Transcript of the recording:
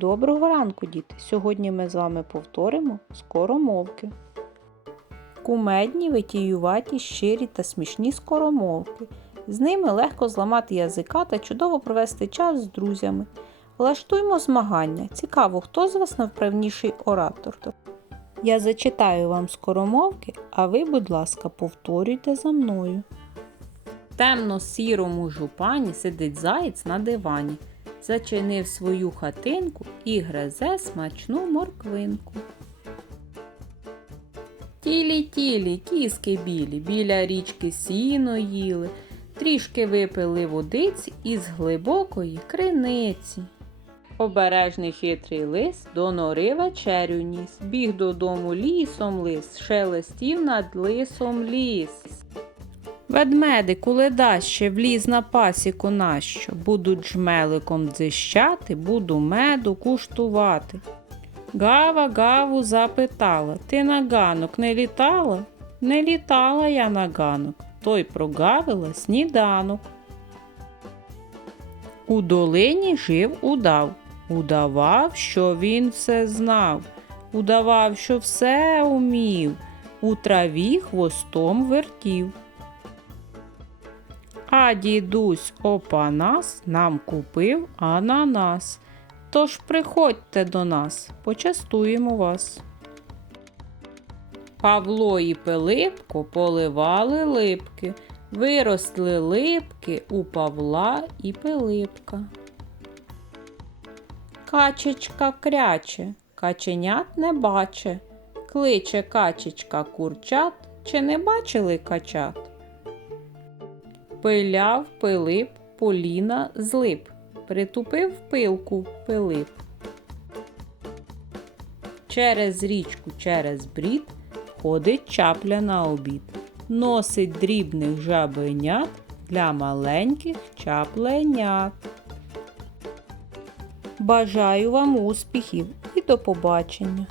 Доброго ранку, діти! Сьогодні ми з вами повторимо скоромовки. Кумедні, витіюваті, щирі та смішні скоромовки. З ними легко зламати язика та чудово провести час з друзями. Влаштуймо змагання. Цікаво, хто з вас найвправніший оратор. Я зачитаю вам скоромовки, а ви, будь ласка, повторюйте за мною. В темно-сірому жупані сидить заєць на дивані. Зачинив свою хатинку і гризе смачну морквинку. Тілі-тілі, кіски білі, біля річки сіно їли, трішки випили водиці із глибокої криниці. Обережний хитрий лис до нори вечерю ніс, біг додому лісом лис, шелестів над лисом ліс. Ведмедику ледаще вліз на пасіку нащо, будуть жмеликом дзищати, буду меду куштувати. Гава гаву запитала, ти на ганок не літала? Не літала я на ганок, той прогавила сніданок. У долині жив удав, удавав, що він все знав, удавав, що все умів, у траві хвостом вертів. А дідусь Опанас нам купив ананас. Тож приходьте до нас, почастуємо вас. Павло і Пилипко поливали липки, виросли липки у Павла і Пилипка. Качечка кряче, каченят не баче, кличе качечка курчат, чи не бачили качат? Пиляв Пилип Поліна з лип, притупив пилку Пилип. Через річку, через брід ходить чапля на обід, носить дрібних жабенят для маленьких чапленят. Бажаю вам успіхів і до побачення!